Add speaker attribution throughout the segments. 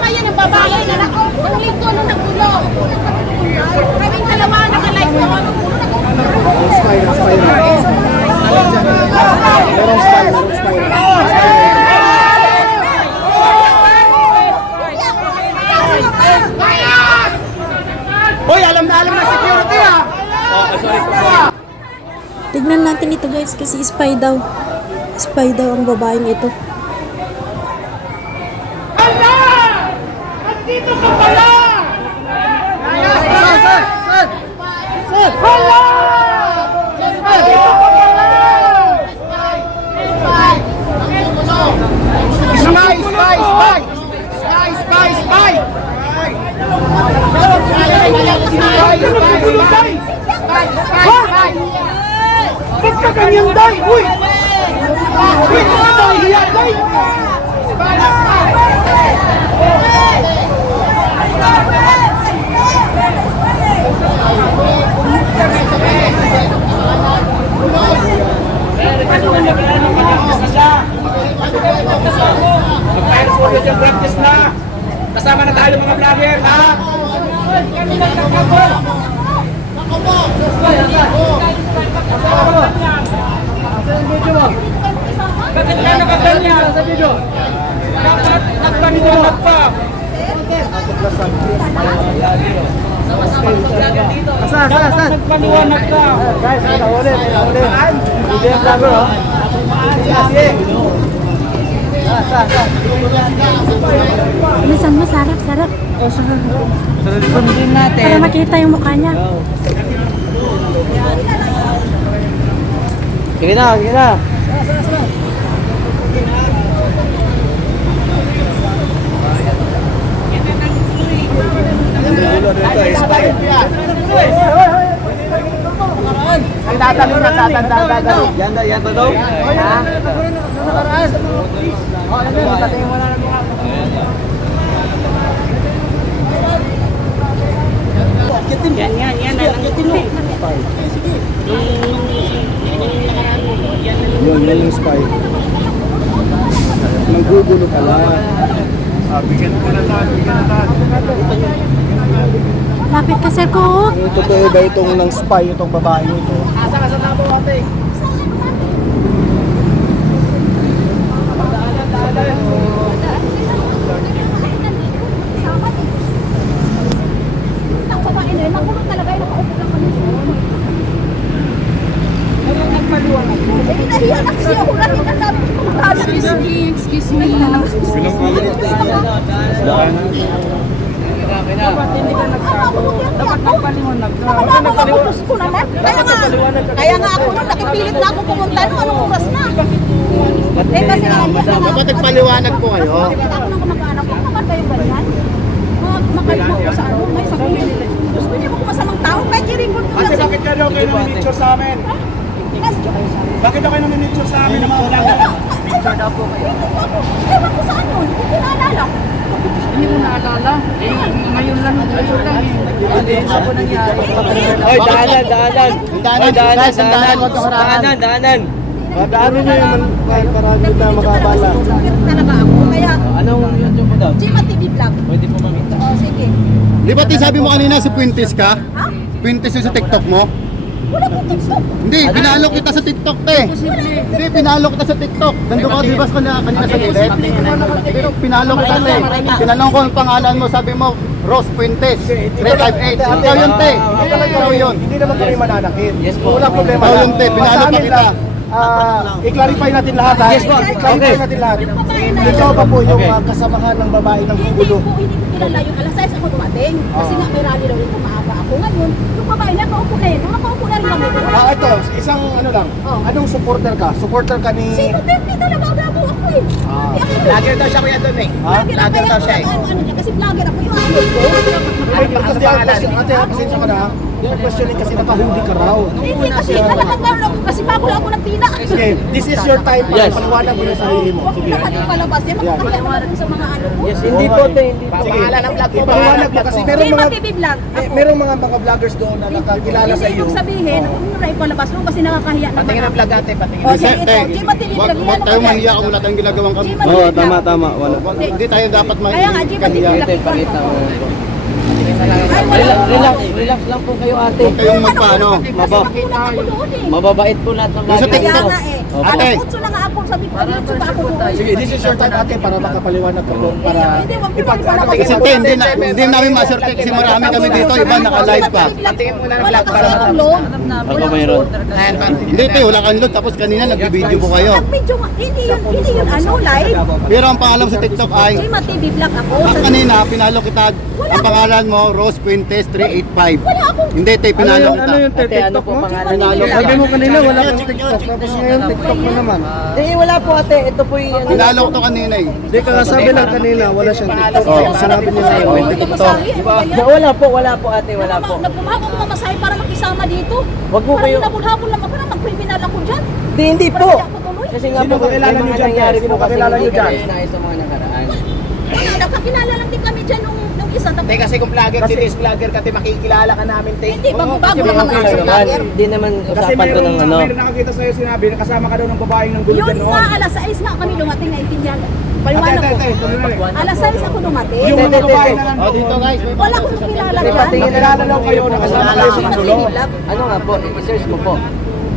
Speaker 1: Kasama yan ang babae
Speaker 2: na nakulit ko nung nagulong. Kaming dalawa nakalive na ako. Spider, spider.
Speaker 1: Merong spider, spider. Hoy, alam na alam na security ha. Tignan natin ito guys kasi spy daw. Spy daw ang babaeng ito. Ba't ka ganyan, Day? Uy! Uy, ano daw, hiya, Day?
Speaker 3: Practice na. Kasama na tayo mga vlogger, ha? Bakit ka nakaganyan sa video? Dapat nagpaniwalag pa.
Speaker 1: Saan, saan, saan?
Speaker 3: Nagpaniwalag ka.
Speaker 1: Guys, nahuli, nahuli. Hindi yung vlogger, oh. Sige, sige. Saan, saan, saan?
Speaker 2: Bilisan mo, sarap, sarap.
Speaker 1: Sundin natin.
Speaker 2: Para makita yung mukha niya.
Speaker 1: Sige na, sige na. Ang dadali na sa atin, dadali. Yan, yan to daw? Ha? Oh, ano yun? Patingin mo na lang mga
Speaker 3: Yan, yan, yan. Akitin mo.
Speaker 4: Yun, yan yung spy. Nanggugulo pala.
Speaker 2: Lapit ka sir ko.
Speaker 4: Kung totoo ba itong ng spy, itong babae ito?
Speaker 1: Asa ka sa tabo, ate?
Speaker 5: Ang babae na yun, nakulong talaga yun, nakaupo lang kami. Eh, nahiya na kasi ako lang yung nasabi ko kumakalat. Excuse me, excuse me. Dapat nagpaliwanag ka. Nakapaliwanag ko naman. Kaya nga, kaya nga ako nung nakipilit na ako pumunta nung anong oras na. Eh kasi nga,
Speaker 1: Dapat nagpaliwanag po kayo.
Speaker 5: Nakikita ko ng kamag-anak ko, naman kayo ganyan? Mga makalimot ko sa ano, may sabihin. Gusto niyo ko masamang tao, kahit i-record ko lang
Speaker 3: Ate, bakit ka daw kayo naminitsure sa amin?
Speaker 5: Kayo.
Speaker 3: Bakit daw kayo naminitsure sa amin mga
Speaker 5: daw po kayo. Ewan ko saan yun, hindi ko naalala.
Speaker 6: Hindi mo naalala. Eh, ngayon lang, ngayon lang. Hindi, sa ko nangyari.
Speaker 1: Oy, daanan, daanan. Daanan, daanan, daanan. Daanan, daanan.
Speaker 4: Daanan nyo yung marami na makabala.
Speaker 5: Talaga ako, kaya
Speaker 1: Anong YouTube mo daw?
Speaker 5: Gma TV Vlog.
Speaker 1: Pwede po makita.
Speaker 5: O, sige.
Speaker 4: Di ba sabi mo kanina si Puintis ka?
Speaker 5: Ha?
Speaker 4: Puintis yung sa TikTok mo?
Speaker 5: Wala.
Speaker 4: Hindi, pinalo kita sa TikTok te. Hindi, pinalo kita sa TikTok. Nandun ka, di ba kanina, kanina sa gilid? Pinalo kita te. Tinanong ko ang pangalan mo, sabi mo, Rose Puintes, 358. Ikaw yun te. Ikaw yun.
Speaker 3: Hindi naman kami mananakit. Walang problema.
Speaker 4: Ikaw yun te, pinalo pa kita.
Speaker 3: Ah, i-clarify natin lahat ha.
Speaker 1: Yes po.
Speaker 3: I-clarify
Speaker 1: Okay.
Speaker 3: natin lahat.
Speaker 5: Yung babae na yun.
Speaker 3: Ikaw pa po yung
Speaker 1: Okay.
Speaker 3: ah, kasamahan ng babae ng
Speaker 5: Hindi
Speaker 3: gugulo.
Speaker 5: po, hindi ko kilala yung alas 6 ako dumating. Kasi nga may rally daw yung maaga ako. Ngayon, yung babae na kaupo na yun. Nakaupo na rin kami.
Speaker 3: Ah, ito, isang ano lang.
Speaker 5: Oh.
Speaker 3: Anong supporter ka? Supporter ka ni...
Speaker 5: Si Duterte talaga bravo ako eh.
Speaker 3: Ah.
Speaker 5: Hindi ako-
Speaker 1: Vlogger daw siya kuya doon eh.
Speaker 3: Ha?
Speaker 5: Vlogger ako,
Speaker 1: Vlogger daw siya eh.
Speaker 5: ano, ano niya, kasi vlogger ako yung upload ko.
Speaker 3: Kasi ang question, ate, pasensya ka na. ha. Yung questioning kasi nakahuli ka raw.
Speaker 5: Hindi kasi talagang ako kasi bago lang ako nagpila.
Speaker 3: Sige, this is your time para
Speaker 1: Yes.
Speaker 3: paliwanag mo yung sarili mo. Sige.
Speaker 5: Lahat yung palabas. Yan, makakaya naman sa mga ano ko.
Speaker 1: Hindi po te, hindi po.
Speaker 3: Sige, ipaliwanag mo kasi merong mga
Speaker 5: vlog.
Speaker 3: eh, merong mga mga vloggers doon na nakakilala sa
Speaker 5: Hindi
Speaker 3: iyo.
Speaker 5: ibig sabihin, huwag mo na ipalabas mo kasi nakakahiya naman.
Speaker 1: Patingin ang vlog ate, patingin.
Speaker 5: O, sige, ito. Gma TV
Speaker 4: Wag,
Speaker 5: vlog.
Speaker 4: wag
Speaker 5: Yan,
Speaker 4: tayo
Speaker 5: ano
Speaker 4: mahiya kung wala tayong ginagawang kami.
Speaker 5: TV vlog.
Speaker 4: tama. Wala. Hindi tayo dapat
Speaker 5: Kaya nga, TV
Speaker 4: mahiya.
Speaker 5: vlog.
Speaker 1: Pakita mo. Relax, relax Relax lang po kayo ate.
Speaker 4: Huwag kayong magpaano. Maba.
Speaker 5: Nagulat ako doon eh.
Speaker 1: Mababait po lahat ng
Speaker 5: eh.
Speaker 1: Opo.
Speaker 5: Alas
Speaker 4: Ate.
Speaker 5: 8 na nga ako, sabi ko, diretso ba ako doon?
Speaker 3: Sige, this is your time ate para makapaliwanag ka po. Para
Speaker 5: Hindi, wag mo
Speaker 3: ipag
Speaker 5: naman
Speaker 3: ano
Speaker 5: ako.
Speaker 4: Kasi te, hindi, na, hindi namin masurte kasi marami kami dito, iba naka-live pa.
Speaker 5: Wala kasi akong loan.
Speaker 1: Ako mayroon.
Speaker 4: Hindi te, wala kang load, tapos kanina nag-video po kayo.
Speaker 5: Nag-video nga, hindi yun, hindi yun ano, live.
Speaker 4: Pero ang pangalan sa TikTok ay,
Speaker 5: Jay TV vlog ako.
Speaker 4: kanina, pinalo kita, ang pangalan mo, Rose Fuentes 385.
Speaker 5: Wala akong
Speaker 4: Hindi te, pinalo kita.
Speaker 1: Ate, ano po pangalan
Speaker 5: Jay
Speaker 1: niyo?
Speaker 5: TV
Speaker 1: Sabi mo
Speaker 6: kanina wala kang TikTok, tapos ngayon TikTok mo naman.
Speaker 1: Eh, wala po ate. Ito po yung ano.
Speaker 4: Pinalo ko to kanina eh.
Speaker 6: Hindi ka sabi lang kanina, wala siyang TikTok.
Speaker 4: Oh,
Speaker 5: sinabi niya sa'yo,
Speaker 1: may
Speaker 5: may
Speaker 1: TikTok.
Speaker 5: TikTok.
Speaker 1: Wala po, wala po ate, wala po.
Speaker 5: Nagpumahaw ako mamasahe para makisama dito.
Speaker 1: Wag po
Speaker 5: Parang
Speaker 1: kayo.
Speaker 5: hinabol-habol lang ako na mag-criminal ako dyan.
Speaker 1: Hindi, hindi po.
Speaker 5: Parang hindi.
Speaker 1: Kasi nga po, may mga nangyari po kasi hindi kami naayos sa mga nakaraan.
Speaker 5: Ano, nakakilala lang din kami dyan nung, nung isa. Tapos,
Speaker 3: Te, kasi kung vlogger, si Tess vlogger ka, te, makikilala ka namin, te.
Speaker 5: Hindi, bago-bago
Speaker 1: Kasi
Speaker 5: lang
Speaker 1: lang
Speaker 5: sa
Speaker 1: naman.
Speaker 5: vlogger.
Speaker 1: Hindi naman
Speaker 3: Kasi
Speaker 1: usapan ko
Speaker 3: mayroong,
Speaker 1: ng ano.
Speaker 3: mayroong nakakita sa'yo sinabi na kasama ka daw ng babaeng ng gulo
Speaker 5: Yun
Speaker 3: dyan noon.
Speaker 5: nga, alas 6 nga kami dumating na itindihan.
Speaker 3: Ate,
Speaker 5: Paliwanag ko. Alas 6 ako dumating.
Speaker 3: Yung mga babae na
Speaker 4: Oh,
Speaker 3: nandun.
Speaker 4: dito guys, may
Speaker 5: Wala akong kilala dyan.
Speaker 1: patingin na
Speaker 3: Nakilala daw kayo na kasama kayo sa.
Speaker 1: Ano nga po, i-search mo po.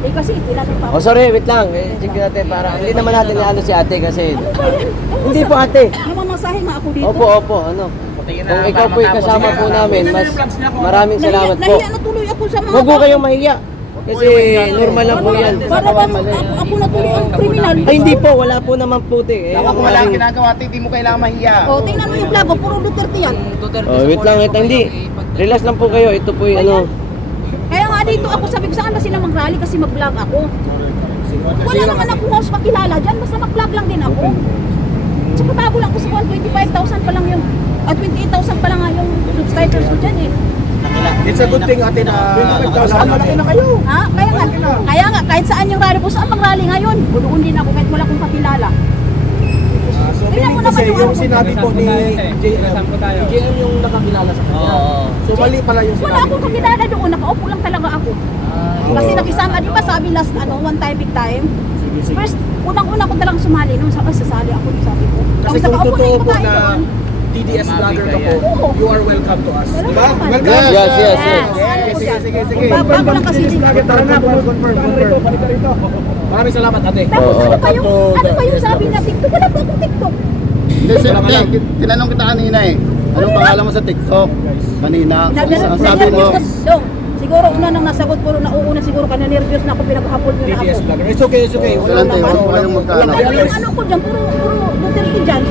Speaker 5: Eh kasi tinanong pa ako.
Speaker 1: Oh, sorry, wait lang. Eh, check natin para hindi naman natin ano si ate kasi.
Speaker 5: Ano ba yan? Ano
Speaker 1: Hindi po ate.
Speaker 5: Namamasahe nga ako dito.
Speaker 1: Opo, opo, ano. Kung ikaw po yung kasama po namin, mas maraming salamat po.
Speaker 5: Nahiya na tuloy ako sa mga
Speaker 1: Huwag po kayong mahiya. Kasi normal lang po yan.
Speaker 5: Para bang ako, ako na tuloy ang kriminal.
Speaker 1: Ay, hindi po. Wala po naman puti. Eh,
Speaker 3: Ako kung wala kang ginagawa, te, di mo kailangan mahiya.
Speaker 5: O, tingnan mo yung vlog ko, puro Duterte yan.
Speaker 1: Oh, wait lang, wait lang. Hindi. Relax lang po kayo. Ito po yung ano.
Speaker 5: Dito ako, sabi ko saan ba sila mag-rally kasi mag-vlog ako. Wala naman ako host makilala dyan, basta mag-vlog lang din ako. Tsaka bago lang ako sa 125,000 pa lang yung, at 28,000 pa lang nga yung subscribers ko dyan eh.
Speaker 3: It's a good thing ate na nakasama malaki na kayo.
Speaker 5: Ha? Kaya nga, kaya nga, kahit saan yung rally ko, saan mag-rally ngayon? Budoon din ako kahit wala akong kakilala.
Speaker 3: So, to
Speaker 5: naman
Speaker 3: say,
Speaker 5: yung
Speaker 3: yung
Speaker 5: ano.
Speaker 3: sinabi po ni JM, JM yung nakakilala sa kanya. So, mali pala yung
Speaker 5: Wala
Speaker 3: sinabi
Speaker 5: akong kakilala doon, nakaupo lang talaga ako. Kasi nakisama, di ba sabi last, ano, one time, big time? First, unang-una ko talagang sumali noon, sa sasali ako, sabi ko.
Speaker 3: Kasi kung totoo po na TDS vlogger ka po, you are welcome to us. Di ba?
Speaker 5: naman.
Speaker 3: Welcome.
Speaker 1: Yes, yes, yes.
Speaker 5: Yes.
Speaker 3: Sige, sige, sige.
Speaker 5: Bago lang kasi dito.
Speaker 3: Vlogger, tara na, confirm, confirm. Maraming salamat ate.
Speaker 5: Tapos
Speaker 1: Oo.
Speaker 5: ano pa yung, ano pa yung sabi na TikTok? Wala po akong TikTok.
Speaker 4: Hindi, sir, tinanong kita kanina eh. Anong pangalan mo sa TikTok? Kanina. Ang sabi mo,
Speaker 5: siguro una nang nasagot, pero nauna siguro ka na nervous na ako, pinaghapon mo na ako.
Speaker 3: It's okay, it's okay.
Speaker 4: Wala
Speaker 3: walang
Speaker 5: Ano yung
Speaker 3: bias.
Speaker 5: ano ko dyan, puro, puro Duterte dyan.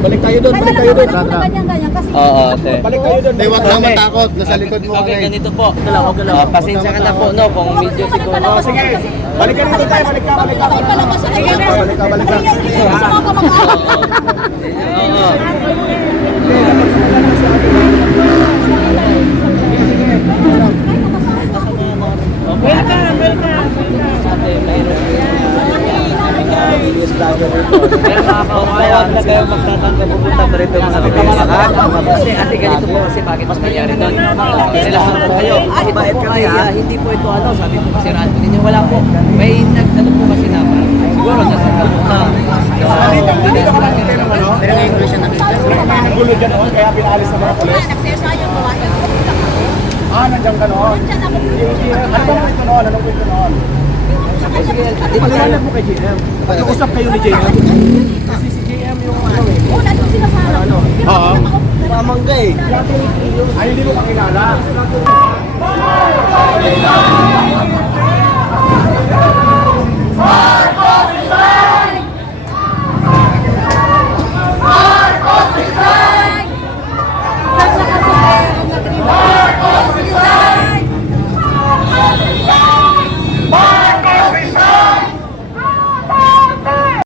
Speaker 3: Balik tayo doon, balik
Speaker 5: lang
Speaker 3: tayo doon.
Speaker 5: ganyan-ganyan kasi
Speaker 1: Oo, ate.
Speaker 3: Balik tayo doon.
Speaker 4: Huwag kang matakot. Nasa likod mo
Speaker 1: Okay,
Speaker 4: kami.
Speaker 1: ganito po. Oh, pasensya ka na po, no? Kung medyo siguro.
Speaker 3: Sige, balik ka dito tayo, balik ka, balik ka.
Speaker 5: Ipalabas sa
Speaker 3: Balik ka, balik ka, balik ka.
Speaker 5: Nahiya-hiya sa mga kamag-anak.
Speaker 1: Oo. Welcome, welcome. Ate, mayroon Pero mga kawawa na kayo magtatanggap pupunta pa rito mga kapitbahay. Kasi ate ganito po kasi bakit mas nangyari doon. Relasyon po kayo. Ay, bait ka kaya. Hindi po ito ano, sabi po kasi rato ninyo. Wala po. May nagtanong po kasi na siguro natanggap po na.
Speaker 3: Dito ka lang dito naman, no? Pero ngayon ko siya nakita. May nagulo dyan noon, kaya pinalis ng mga polis.
Speaker 5: Nagsayasayang babae.
Speaker 3: Ah, nandiyan ka noon.
Speaker 5: Diyan ako.
Speaker 3: Ano bang kwento noon? Anong kwento noon? Paliwanag mo kay JM. Nag-usap kayo ni JM. Kasi si JM yung ano eh.
Speaker 5: Oo, nandun sila sa harap. Pero
Speaker 3: Oo. Mamangga eh. Ay, hindi mo kakilala.